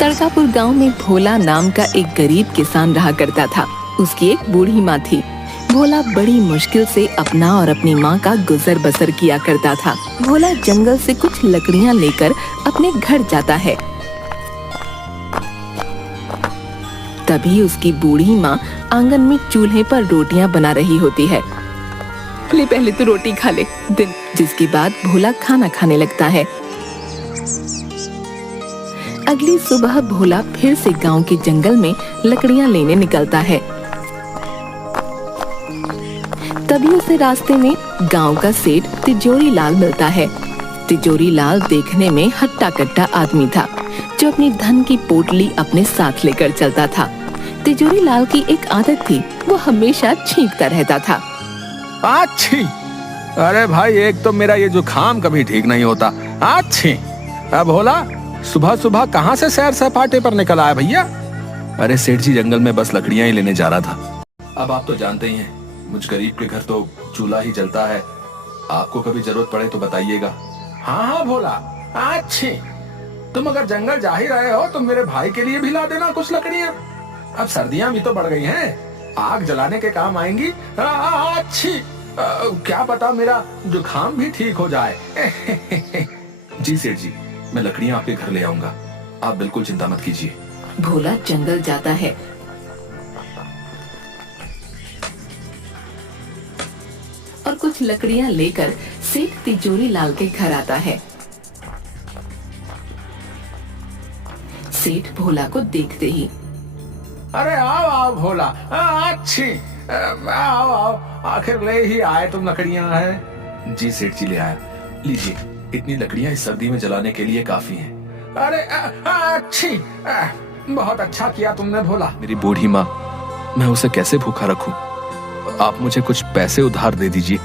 तड़कापुर गांव में भोला नाम का एक गरीब किसान रहा करता था। उसकी एक बूढ़ी माँ थी। भोला बड़ी मुश्किल से अपना और अपनी माँ का गुजर बसर किया करता था। भोला जंगल से कुछ लकड़ियाँ लेकर अपने घर जाता है। तभी उसकी बूढ़ी माँ आंगन में चूल्हे पर रोटियां बना रही होती है। ले पहले तो रोटी खा ले दिन। जिसके बाद भोला खाना खाने लगता है। अगली सुबह भोला फिर से गांव के जंगल में लकड़ियां लेने निकलता है। तभी उसे रास्ते में गांव का सेठ तिजोरी लाल मिलता है। तिजोरी लाल देखने में हट्टा कट्टा आदमी था, जो अपनी धन की पोटली अपने साथ लेकर चलता था। तिजोरी लाल की एक आदत थी, वो हमेशा छींकता रहता था। अच्छी, अरे भाई एक तो मेरा ये जुकाम कभी ठीक नहीं होता। अच्छी, अब भोला सुबह सुबह कहाँ से सैर सपाटे पर निकल आया भैया? अरे सेठ जी जंगल में बस लकड़ियां ही लेने जा रहा था। अब आप तो जानते ही हैं, मुझ गरीब के घर तो चूल्हा ही जलता है। आपको कभी जरूरत पड़े तो बताइएगा। हाँ हाँ भोला, अच्छी, तुम अगर जंगल जा ही रहे हो तो मेरे भाई के लिए भी ला देना कुछ लकड़ियां। अब सर्दियां भी तो बढ़ गई हैं, आग जलाने के काम आएंगी। अच्छी, क्या पता मेरा जुकाम भी ठीक हो जाए। जी सेठ जी, मैं लकड़ियां आपके घर ले आऊंगा, आप बिल्कुल चिंता मत कीजिए। भोला जंगल जाता है और कुछ लकड़ियां लेकर सेठ तिजोरी लाल के घर आता है। सेठ भोला को देखते ही, अरे आओ आओ भोला, अच्छी, आओ आओ, आखिर ले ही आए तुम लकड़ियां। है जी सेठ जी, ले आया, लीजिए, इतनी लकड़ियां इस सर्दी में जलाने के लिए काफी हैं। अरे अच्छी, बहुत अच्छा किया तुमने भोला। मेरी बूढ़ी माँ, मैं उसे कैसे भूखा रखूं? आप मुझे कुछ पैसे उधार दे दीजिए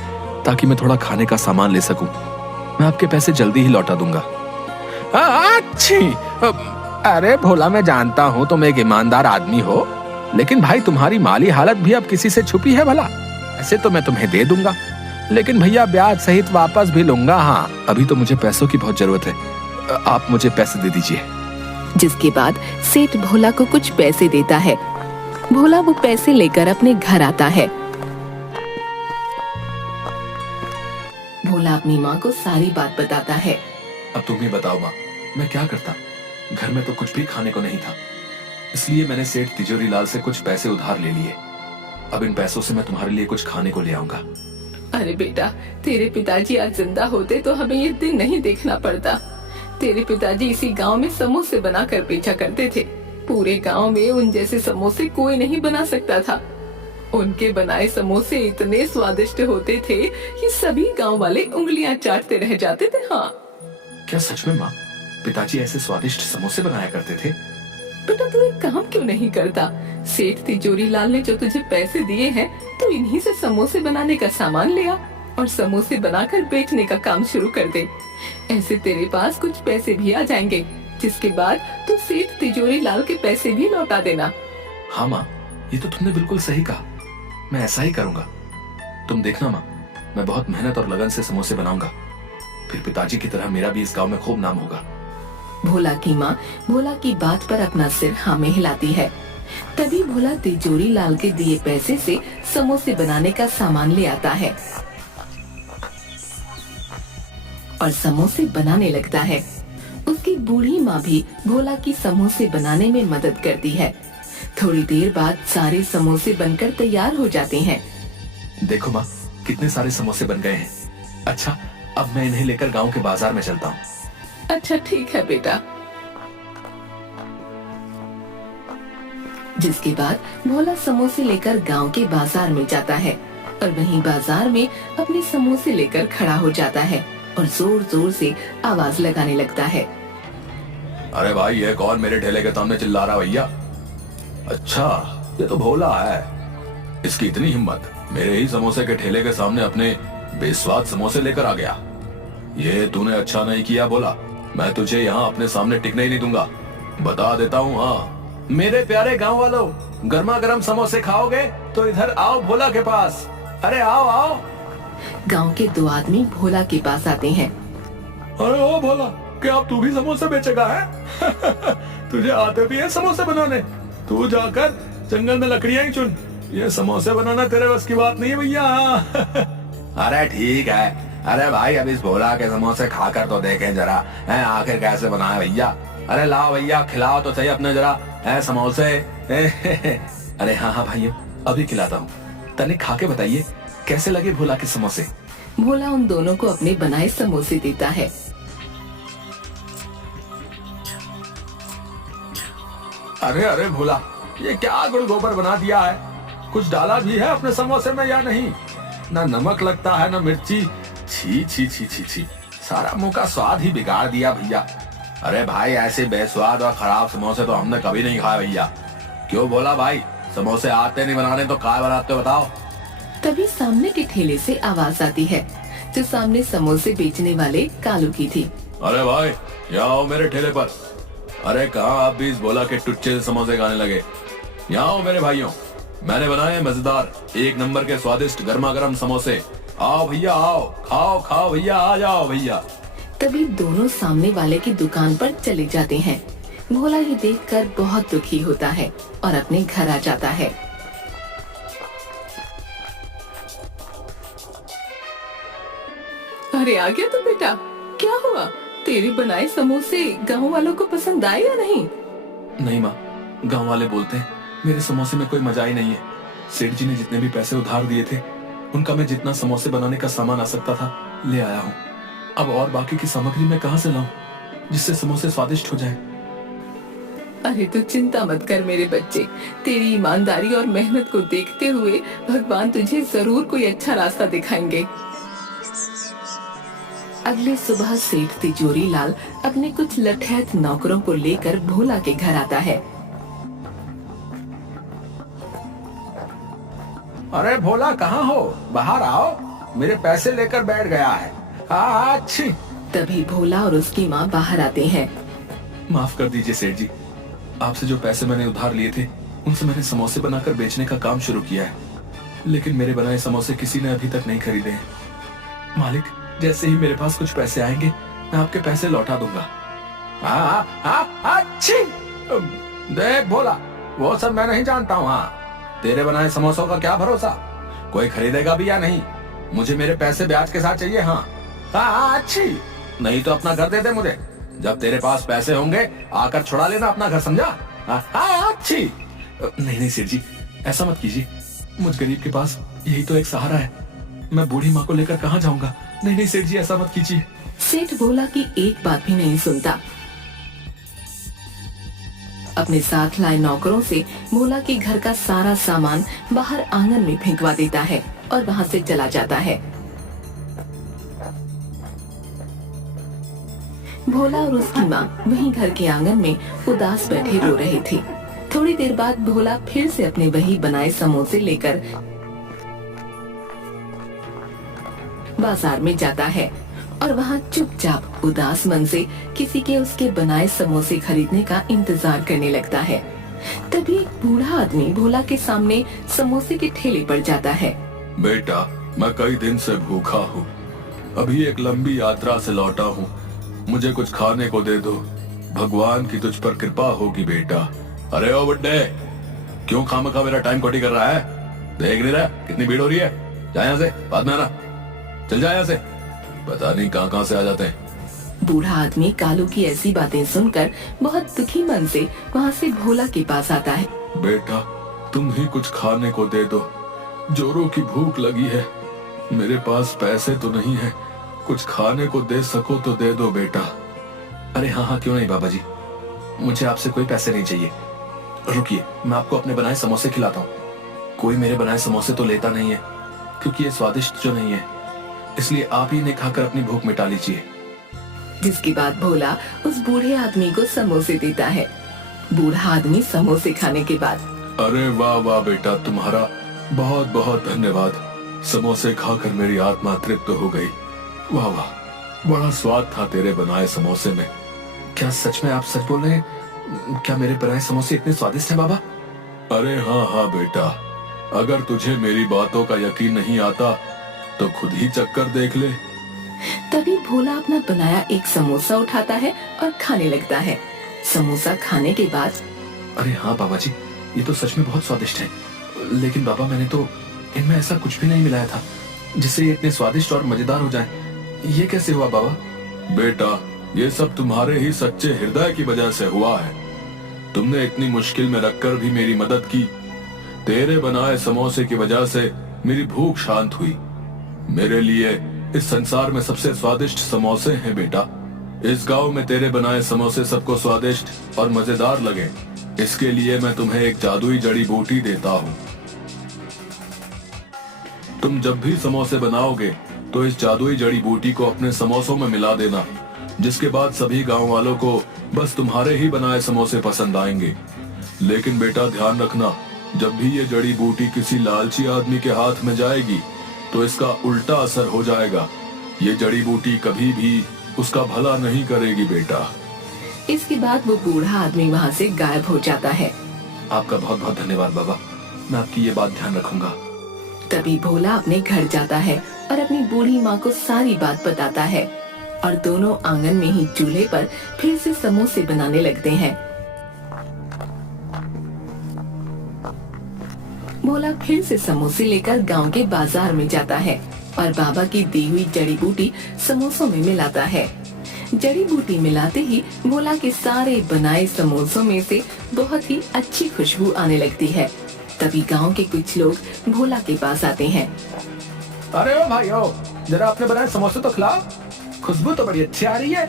ताकि मैं थोड़ा खाने का सामान ले सकूं। मैं आपके पैसे जल्दी ही लौटा दूंगा। अच्छी, अरे भोला मैं जानता हूँ तुम एक ईमानदार आदमी हो, लेकिन भाई तुम्हारी माली हालत भी अब किसी से छुपी है भला? ऐसे तो मैं तुम्हें दे दूंगा, लेकिन भैया ब्याज सहित वापस भी लूंगा। हाँ, अभी तो मुझे पैसों की बहुत जरूरत है, आप मुझे पैसे दे दीजिए। जिसके बाद सेठ भोला को कुछ पैसे देता है। भोला वो पैसे लेकर अपने घर आता है। भोला अपनी माँ को सारी बात बताता है। अब तुम ही बताओ माँ, मैं क्या करता? घर में तो कुछ भी खाने को नहीं था, इसलिए मैंने सेठ तिजोरी लाल से कुछ पैसे उधार ले लिए। अब इन पैसों से मैं तुम्हारे लिए कुछ खाने को ले आऊंगा। अरे बेटा, तेरे पिताजी आज जिंदा होते तो हमें ये दिन नहीं देखना पड़ता। तेरे पिताजी इसी गांव में समोसे बनाकर बेचा करते थे। पूरे गांव में उन जैसे समोसे कोई नहीं बना सकता था। उनके बनाए समोसे इतने स्वादिष्ट होते थे कि सभी गांव वाले उंगलियां चाटते रह जाते थे। हाँ, क्या सच में माँ, पिताजी ऐसे स्वादिष्ट समोसे बनाया करते थे? बेटा तू एक काम क्यों नहीं करता? सेठ तिजोरी लाल ने जो तुझे पैसे दिए हैं, तो इन्हीं से समोसे बनाने का सामान ले आ और समोसे बनाकर बेचने का काम शुरू कर दे। ऐसे तेरे पास कुछ पैसे भी आ जाएंगे, जिसके बाद तू सेठ तिजोरी लाल के पैसे भी लौटा देना। हाँ माँ, ये तो तुमने बिल्कुल सही कहा, मैं ऐसा ही करूंगा। तुम देखना माँ, मैं बहुत मेहनत और लगन से समोसे बनाऊंगा, फिर पिताजी की तरह मेरा भी इस गांव में खूब नाम होगा। भोला की माँ भोला की बात पर अपना सिर हाँ में हिलाती है। तभी भोला तिजोरी लाल के दिए पैसे से समोसे बनाने का सामान ले आता है और समोसे बनाने लगता है। उसकी बूढ़ी माँ भी भोला की समोसे बनाने में मदद करती है। थोड़ी देर बाद सारे समोसे बनकर तैयार हो जाते हैं। देखो माँ, कितने सारे समोसे बन गए हैं। अच्छा, अब मैं इन्हें लेकर गांव के बाजार में चलता हूँ। अच्छा ठीक है बेटा। जिसके बाद भोला समोसे लेकर गांव के बाजार में जाता है और वहीं बाजार में अपने समोसे लेकर खड़ा हो जाता है और जोर जोर से आवाज लगाने लगता है। अरे भाई, ये कौन मेरे ठेले के सामने चिल्ला रहा भैया? अच्छा, ये तो भोला है। इसकी इतनी हिम्मत, मेरे ही समोसे के ठेले के सामने अपने बेस्वाद समोसे लेकर आ गया। ये तूने अच्छा नहीं किया भोला, मैं तुझे यहाँ अपने सामने टिकने ही नहीं दूंगा, बता देता हूँ। हाँ, मेरे प्यारे गांव वालों, गर्मा गर्म समोसे खाओगे तो इधर आओ भोला के पास। अरे आओ आओ। गांव के दो आदमी भोला के पास आते हैं। अरे ओ भोला, क्या अब तू भी समोसे बेचेगा है? तुझे आते भी है समोसे बनाने? तू जाकर जंगल में लकड़ियां ही चुन, ये समोसे बनाना तेरे बस की बात नहीं है भैया। अरे ठीक है, अरे भाई अब इस भोला के समोसे खाकर तो देखें जरा, है आखिर कैसे बनाए भैया। अरे लाओ भैया, खिलाओ तो सही अपने जरा, है समोसे। अरे हाँ हाँ भाइयों, अभी खिलाता हूँ, तनिक खा के बताइए कैसे लगे भोला के समोसे। भोला उन दोनों को अपने बनाए समोसे देता है। अरे अरे भोला, ये क्या गुड़ गोबर बना दिया है? कुछ डाला भी है अपने समोसे में या नहीं? ना नमक लगता है ना मिर्ची। छी छी छी छी छी, सारा मुंह का स्वाद ही बिगाड़ दिया भैया। अरे भाई ऐसे बेस्वाद और खराब समोसे तो हमने कभी नहीं खाए भैया। क्यों बोला भाई, समोसे आते नहीं बनाने तो क्या बनाते हो बताओ? तभी सामने के ठेले से आवाज आती है, जो सामने समोसे बेचने वाले कालू की थी। अरे भाई, यहाँ आओ मेरे ठेले पर। अरे कहाँ आप भी इस भोला के टुच्चे से समोसे खाने लगे? यहाँ आओ मेरे भाइयों, मैंने बनाए मजेदार एक नंबर के स्वादिष्ट गर्मा गर्म समोसे। आओ भैया आओ, खाओ खाओ भैया, आ जाओ भैया। तभी दोनों सामने वाले की दुकान पर चले जाते हैं। भोला ये देखकर बहुत दुखी होता है और अपने घर आ जाता है। अरे आ गया तो बेटा, क्या हुआ? तेरे बनाए समोसे गांव वालों को पसंद आए या नहीं? नहीं माँ, गांव वाले बोलते हैं मेरे समोसे में कोई मजा ही नहीं है। सेठ जी ने जितने भी पैसे उधार दिए थे, उनका मैं जितना समोसे बनाने का सामान आ सकता था ले आया हूँ। अब और बाकी की सामग्री मैं कहाँ से लाऊं जिससे समोसे स्वादिष्ट हो जाए? अरे तू चिंता मत कर मेरे बच्चे, तेरी ईमानदारी और मेहनत को देखते हुए भगवान तुझे जरूर कोई अच्छा रास्ता दिखाएंगे। अगली सुबह सेठ तिजोरी लाल अपने कुछ लठैत नौकरों को लेकर भोला के घर आता है। अरे भोला कहाँ हो? बाहर आओ, मेरे पैसे लेकर बैठ गया है। अच्छी। तभी भोला और उसकी माँ बाहर आते हैं। माफ कर दीजिए सेठ जी, आपसे जो पैसे मैंने उधार लिए थे उनसे मैंने समोसे बनाकर बेचने का काम शुरू किया है, लेकिन मेरे बनाए समोसे किसी ने अभी तक नहीं खरीदे हैं। मालिक, जैसे ही मेरे पास कुछ पैसे आएंगे मैं आपके पैसे लौटा दूंगा। अच्छी। देख भोला, वो सब मैं नहीं जानता हूँ। हाँ, तेरे बनाए समोसों का क्या भरोसा, कोई खरीदेगा भी या नहीं? मुझे मेरे पैसे ब्याज के साथ चाहिए। हाँ अच्छी, नहीं तो अपना घर दे दे मुझे। जब तेरे पास पैसे होंगे आकर छुड़ा लेना अपना घर, समझा? अच्छी। नहीं नहीं सेठ जी, ऐसा मत कीजिए, मुझ गरीब के पास यही तो एक सहारा है। मैं बूढ़ी माँ को लेकर कहाँ जाऊंगा? नहीं नहीं सेठ जी, ऐसा मत कीजिए। सेठ भोला की एक बात भी नहीं सुनता। अपने साथ लाए नौकरों से भोला के घर का सारा सामान बाहर आंगन में फेंकवा देता है और वहाँ से चला जाता है। भोला और उसकी माँ वहीं घर के आंगन में उदास बैठे रो रहे थे। थोड़ी देर बाद भोला फिर से अपने वही बनाए समोसे लेकर बाजार में जाता है और वहाँ चुपचाप उदास मन से किसी के उसके बनाए समोसे खरीदने का इंतजार करने लगता है। तभी एक बूढ़ा आदमी भोला के सामने समोसे के ठेले पर जाता है। बेटा, मैं कई दिन से भूखा हूँ, अभी एक लंबी यात्रा से लौटा हूँ, मुझे कुछ खाने को दे दो, भगवान की तुझ पर कृपा होगी बेटा। अरे ओ बुड्ढे, क्यों खामखा मेरा टाइम खोटी कर रहा है? देख नहीं रहा कितनी भीड़ हो रही है? जा यहाँ से, बाद में आना, चल जा यहाँ से। पता नहीं कहाँ से आ जाते हैं। बूढ़ा आदमी कालू की ऐसी बातें सुनकर बहुत दुखी मन से वहाँ से भोला के पास आता है। बेटा, तुम ही कुछ खाने को दे दो, जोरों की भूख लगी है, मेरे पास पैसे तो नहीं है, कुछ खाने को दे सको तो दे दो बेटा। अरे हाँ हाँ, क्यों नहीं बाबा जी, मुझे आपसे कोई पैसे नहीं चाहिए। रुकिए, मैं आपको अपने बनाए समोसे खिलाता हूँ। कोई मेरे बनाए समोसे तो लेता नहीं है, क्योंकि ये स्वादिष्ट जो नहीं है, इसलिए आप ही इन्हें खाकर अपनी भूख मिटा लीजिए। जिसके बाद भोला उस बूढ़े आदमी को समोसे देता है। बूढ़ा आदमी समोसे खाने के बाद, अरे वाह वाह बेटा, तुम्हारा बहुत बहुत धन्यवाद, समोसे खाकर मेरी आत्मा तृप्त हो गई। वाह वाह, बड़ा स्वाद था तेरे बनाए समोसे में। क्या सच में आप सच बोल रहे हैं? क्या मेरे बनाए समोसे इतने स्वादिष्ट हैं बाबा? अरे हाँ हाँ बेटा, अगर तुझे मेरी बातों का यकीन नहीं आता तो खुद ही चक्कर देख ले। तभी भोला अपना बनाया एक समोसा उठाता है और खाने लगता है। समोसा खाने के बाद, अरे हाँ बाबा जी, ये तो सच में बहुत स्वादिष्ट है। लेकिन बाबा, मैंने तो इनमें ऐसा कुछ भी नहीं मिलाया था जिससे ये इतने स्वादिष्ट और मजेदार हो जाएं। ये कैसे हुआ बाबा? बेटा, ये सब तुम्हारे ही सच्चे हृदय की वजह से हुआ है। तुमने इतनी मुश्किल में रखकर भी मेरी मदद की। तेरे बनाए समोसे की वजह से मेरी भूख शांत हुई। मेरे लिए इस संसार में सबसे स्वादिष्ट समोसे हैं बेटा। इस गांव में तेरे बनाए समोसे सबको स्वादिष्ट और मजेदार लगे, इसके लिए मैं तुम्हें एक जादुई जड़ी बूटी देता हूँ। तुम जब भी समोसे बनाओगे तो इस जादुई जड़ी बूटी को अपने समोसों में मिला देना, जिसके बाद सभी गांव वालों को बस तुम्हारे ही बनाए समोसे पसंद आएंगे। लेकिन बेटा ध्यान रखना, जब भी ये जड़ी बूटी किसी लालची आदमी के हाथ में जाएगी तो इसका उल्टा असर हो जाएगा। ये जड़ी बूटी कभी भी उसका भला नहीं करेगी बेटा। इसके बाद वो बूढ़ा आदमी वहाँ से गायब हो जाता है। आपका बहुत बहुत धन्यवाद बाबा, मैं आपकी ये बात ध्यान रखूंगा। तभी भोला अपने घर जाता है और अपनी बूढ़ी माँ को सारी बात बताता है और दोनों आंगन में ही चूल्हे पर फिर से समोसे बनाने लगते हैं। भोला फिर से समोसे लेकर गांव के बाजार में जाता है और बाबा की दी हुई जड़ी बूटी समोसों में मिलाता है। जड़ी बूटी मिलाते ही भोला के सारे बनाए समोसों में से बहुत ही अच्छी खुशबू आने लगती है। तभी गांव के कुछ लोग भोला के पास आते हैं। अरे ओ भाइयों, जरा अपने बनाए समोसे तो खिलाओ, खुशबू तो बड़ी अच्छी आ रही है।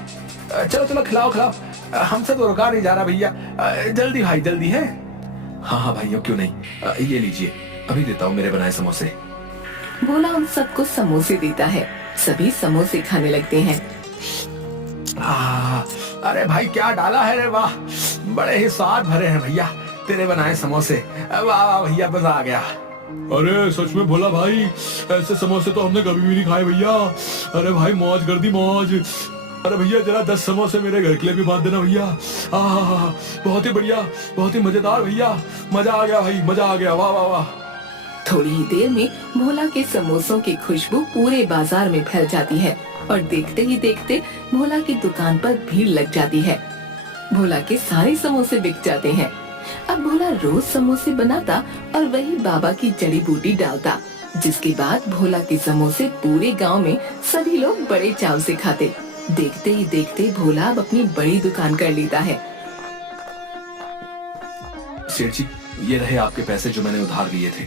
चलो चलो खिलाओ खिलाओ, हमसे तो रुका नहीं जा रहा भैया, जल्दी भाई जल्दी है। हाँ हाँ भाइयों, क्यों नहीं, ये लीजिए, अभी देता हूँ मेरे बनाए समोसे। भोला उन सबको समोसे देता है। सभी समोसे खाने लगते हैं। अरे भाई क्या डाला है रे, वाह, बड़े ही स्वाद भरे हैं भैया तेरे बनाए समोसे। वाह वाह भैया, मजा आ गया। अरे सच में भोला भाई, ऐसे समोसे तो हमने कभी भी नहीं खाए भैया। अरे भाई मौज कर दी मौज। अरे भैया जरा 10 समोसे मेरे घर के लिए भी बांध देना भैया। बहुत ही बढ़िया, बहुत ही मजेदार भैया, मजा आ गया भाई, मजा आ गया, वाह वाह वाह। थोड़ी ही देर में भोला के समोसों की खुशबू पूरे बाजार में फैल जाती है और देखते ही देखते भोला की दुकान पर भीड़ लग जाती है। भोला के सारे समोसे बिक जाते हैं। अब भोला रोज समोसे बनाता और वही बाबा की जड़ी बूटी डालता, जिसके बाद भोला के समोसे पूरे गांव में सभी लोग बड़े चाव से खाते। देखते ही देखते भोला अब अपनी बड़ी दुकान कर लेता है। सेठ जी, ये रहे आपके पैसे जो मैंने उधार लिए थे।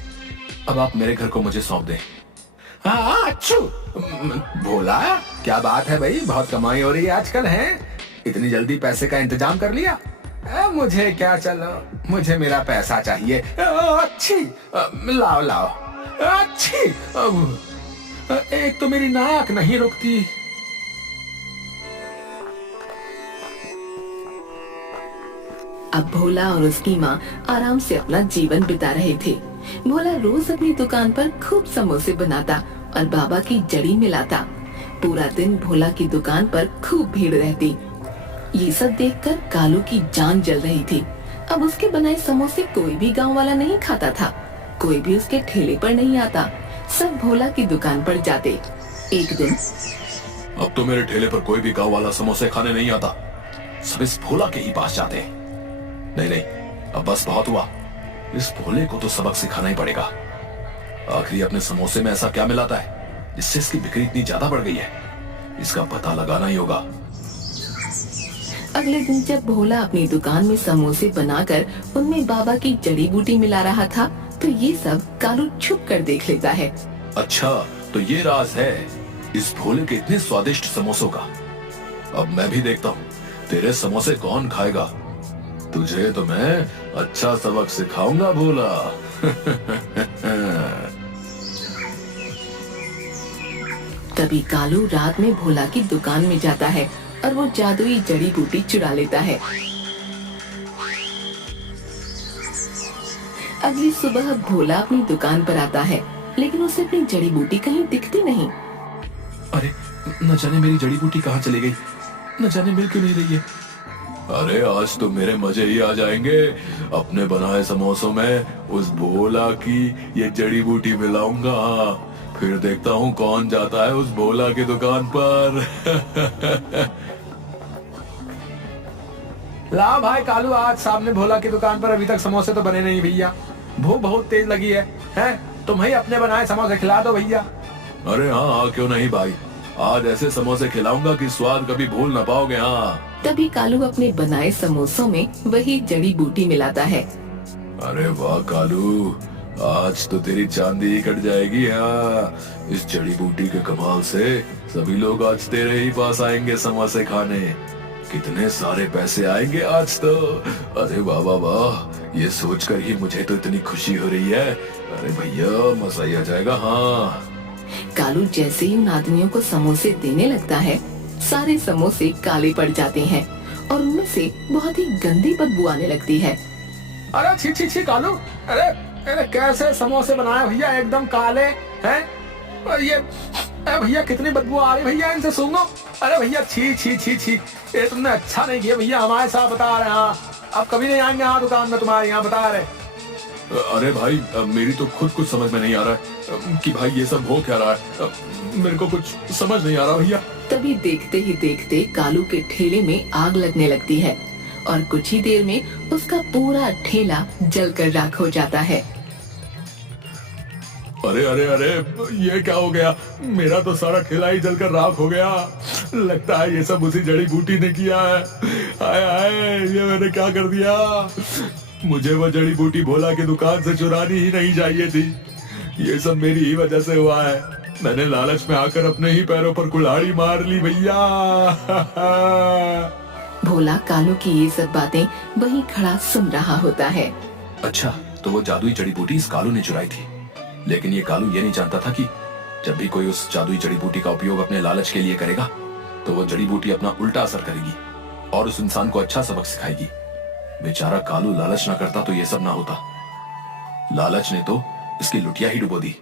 अब आप मेरे घर को मुझे सौंप दें। हाँ अच्छू, भोला क्या बात है भाई, बहुत कमाई हो रही है आजकल है, इतनी जल्दी पैसे का इंतजाम कर लिया। मुझे क्या, चलो मुझे मेरा पैसा चाहिए। अच्छी, लाओ लाओ, अच्छी, एक तो मेरी नाक नहीं रुकती। अब भोला और उसकी माँ आराम से अपना जीवन बिता रहे थे। भोला रोज अपनी दुकान पर खूब समोसे बनाता और बाबा की जड़ी मिलाता। पूरा दिन भोला की दुकान पर खूब भीड़ रहती। ये सब देखकर कालू की जान जल रही थी। अब उसके बनाए समोसे कोई भी गांव वाला नहीं खाता था, कोई भी उसके ठेले पर नहीं आता, सब भोला की दुकान पर जाते। एक दिन, अब तो मेरे ठेले पर कोई भी गांव वाला समोसे खाने नहीं आता, सब इस भोला के ही पास जाते हैं। नहीं नहीं, अब बस बहुत हुआ, इस भोले को तो सबक सिखाना ही पड़ेगा। आखिर अपने समोसे में ऐसा क्या मिलाता है जिससे इसकी बिक्री इतनी ज्यादा बढ़ गई है, इसका पता लगाना ही होगा। अगले दिन जब भोला अपनी दुकान में समोसे बनाकर उनमें बाबा की जड़ी बूटी मिला रहा था, तो ये सब कालू छुप कर देख लेता है। अच्छा, तो ये राज है इस भोले के इतने स्वादिष्ट समोसों का। अब मैं भी देखता हूँ तेरे समोसे कौन खाएगा। तुझे तो मैं अच्छा सबक सिखाऊंगा भोला। तभी कालू रात में भोला की दुकान में जाता है और वो जादुई जड़ी बूटी चुरा लेता है। अगली सुबह भोला अपनी दुकान पर आता है, लेकिन उसे अपनी जड़ी बूटी कहीं दिखती नहीं। अरे न जाने मेरी जड़ी बूटी कहाँ चली गई, न जाने मिल क्यों नहीं रही है। अरे आज तो मेरे मजे ही आ जाएंगे, अपने बनाए समोसों में उस भोला की ये जड़ी बूटी मिलाऊंगा। फिर देखता हूँ कौन जाता है उस भोला की दुकान पर। ला भाई कालू, आज सामने भोला की दुकान पर अभी तक समोसे तो बने नहीं भैया। भूख बहुत तेज लगी है, तुम ही अपने बनाए समोसे खिला दो भैया। अरे हाँ, क्यों नहीं भाई, आज ऐसे समोसे खिलाऊंगा कि स्वाद कभी भूल ना पाओगे। हाँ। तभी कालू अपने बनाए समोसों में वही जड़ी बूटी मिलाता है। अरे वाह कालू, आज तो तेरी चांदी ही कट जाएगी। हाँ, इस जड़ी बूटी के कमाल से सभी लोग आज तेरे ही पास आएंगे समोसे खाने। कितने सारे पैसे आएंगे आज तो। अरे वाह वाह वाह, ये सोचकर ही मुझे तो इतनी खुशी हो रही है। अरे भैया मजा ही आ जाएगा। हाँ। कालू जैसे ही उन आदमियों को समोसे देने लगता है, सारे समोसे काले पड़ जाते हैं और उनमें से बहुत ही गंदी बदबू आने लगती है। अरे छी छी छी कालू, अरे अरे कैसे समोसे बनाए भैया, एकदम काले हैं। और ये भैया कितनी बदबू आ रही भैया इनसे, सूंघो। अरे भैया छी छी छी छी, ये तुमने अच्छा नहीं किया भैया, हमारे साथ बता रहे हैं। अब कभी नहीं आएंगे यहाँ दुकान में तुम्हारे यहाँ, बता रहे। अरे भाई मेरी तो खुद कुछ समझ में नहीं आ रहा है कि भाई ये सब हो क्या रहा है। मेरे को कुछ समझ नहीं आ रहा भैया। तभी देखते ही देखते कालू के ठेले में आग लगने लगती है और कुछ ही देर में उसका पूरा ठेला जलकर राख हो जाता है। अरे अरे अरे, ये क्या हो गया, मेरा तो सारा ठेला ही जलकर राख हो गया। लगता है ये सब उसी जड़ी बूटी ने किया है। हाय हाय, ये मैंने क्या कर दिया। मुझे वो जड़ी बूटी भोला की दुकान से चुरानी ही नहीं चाहिए थी। ये सब मेरी ही वजह से हुआ है। मैंने लालच में आकर अपने ही पैरों पर कुल्हाड़ी मार ली भैया। भोला कालू की ये सब बातें वहीं खड़ा सुन रहा होता है। अच्छा, तो वो जादुई जड़ी बूटी इस कालू ने चुराई थी। लेकिन ये कालू ये नहीं जानता था कि जब भी कोई उस जादुई जड़ी बूटी का उपयोग अपने लालच के लिए करेगा तो वो जड़ी बूटी अपना उल्टा असर करेगी और उस इंसान को अच्छा सबक सिखाएगी। बेचारा कालू लालच ना करता तो ये सब ना होता। लालच ने तो इसकी लुटिया ही डुबो दी।